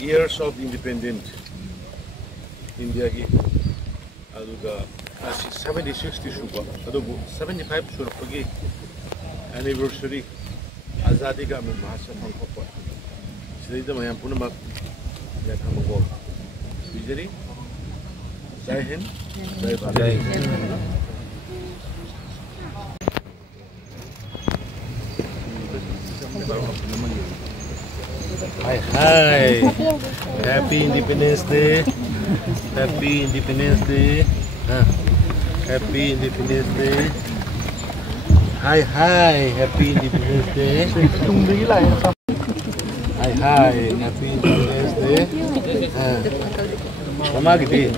Years of independent India ki aduga 76 ti suba adugu 75 surapagi anniversary azadi ga me mahasa phangkhopa sidai mayam punamak ya thamgo bijari jai hind jai bharat. Hi, hi. Happy Independence Day. Happy Independence Day. Happy Independence Day. Hi, hi. Happy Independence Day. Hi, hi. Happy Independence Day. Mama gede.